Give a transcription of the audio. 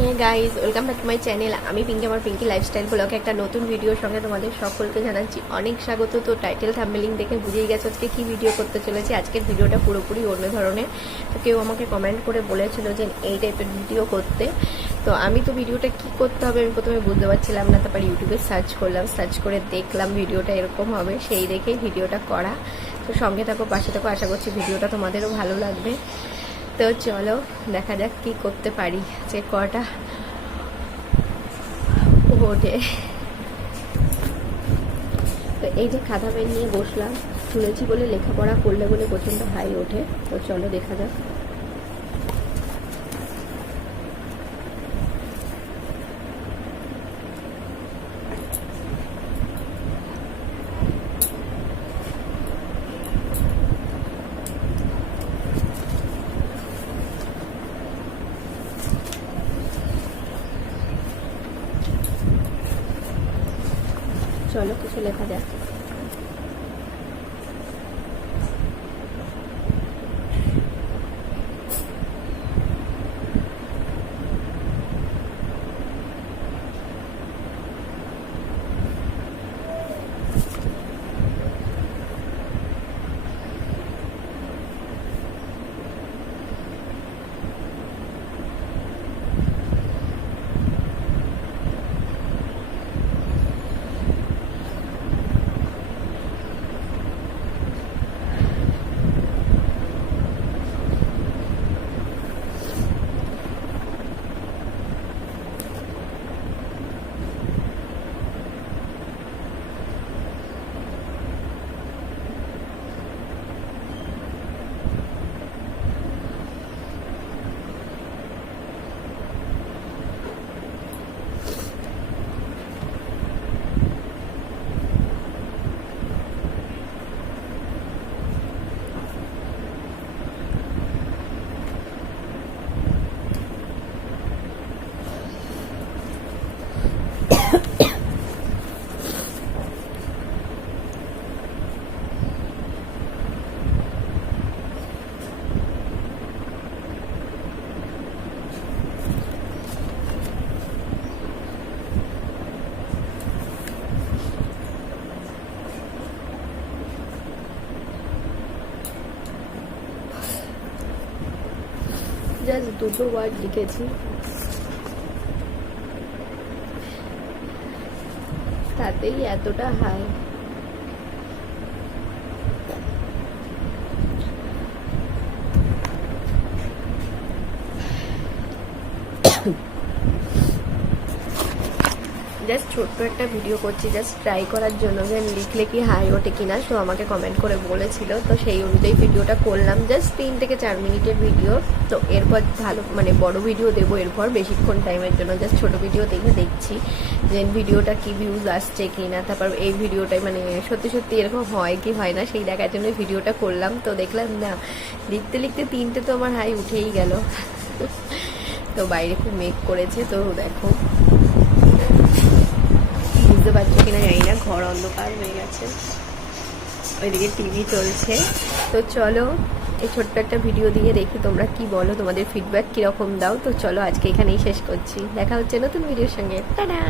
Hey guys, welcome back to my channel. আমি পিঙ্কি, আমার Pinki lifestyle ব্লগে একটা নতুন ভিডিওর সঙ্গে তোমাদের সকলকে জানাচ্ছি অনেক স্বাগত। তো টাইটেল থাম্বনেলিং দেখে বুঝেই গেছো আজকে কী ভিডিও করতে চলেছি। আজকের ভিডিওটা পুরোপুরি অন্য ধরনের। তো কেউ আমাকে কমেন্ট করে বলেছিল যে এই টাইপের ভিডিও করতে। তো আমি তো ভিডিওটা কী করতে হবে আমি প্রথমে বুঝতে পারছিলাম না, তারপর ইউটিউবে সার্চ করলাম, সার্চ করে দেখলাম ভিডিওটা এরকম হবে, সেই দেখেই ভিডিওটা করা। তো সঙ্গে থাকো, পাশে থাকো, আশা করছি ভিডিওটা তোমাদেরও ভালো লাগবে। তো চলো দেখা যাক কি করতে পারি, যে কটা ওঠে। তো এই যে খাতা পেন নিয়ে বসলাম, শুনেছি বলে লেখাপড়া করলে বলে প্রচণ্ড হাই ওঠে। তো চলো দেখা যাক। চলো কিছু লেখা যাক। জাস্ট দুটো ওয়ার্ড লিখেছি, তাতেই এতটা হাই। জাস্ট ছোট্ট একটা ভিডিও করছি, জাস্ট ট্রাই করার জন্য যে লিখলে কি হাই ওঠে কিনা। সো আমাকে কমেন্ট করে বলেছিল, তো সেই অনুযায়ী ভিডিওটা করলাম। জাস্ট 3 থেকে 4 মিনিটের ভিডিও। তো এরপর ভালো বড় ভিডিও দেবো এরপর বেশিক্ষণ টাইমের জন্য। জাস্ট ছোটো ভিডিও দেখছি যে ভিডিওটা কি ভিউজ আসছে কি না, তারপর এই ভিডিওটাই সত্যি সত্যি এরকম হয় কি হয় না সেই দেখার জন্য ভিডিওটা করলাম। তো দেখলাম না, লিখতে লিখতে 3টে তো আমার হাই উঠেই গেল। তো বাইরে খুব মেঘ করেছে, তো দেখো বুঝতে পারছো কিনা জানি না, ঘর অন্ধকার হয়ে গেছে, ওইদিকে টিভি চলছে। তো চলো এই ছোট্ট একটা ভিডিও দিয়ে দেখি তোমরা কি বলো, তোমাদের ফিডব্যাক কীরকম দাও। তো চলো আজকে এখানেই শেষ করছি, দেখা হচ্ছে নতুন ভিডিওর সঙ্গে। টাটা।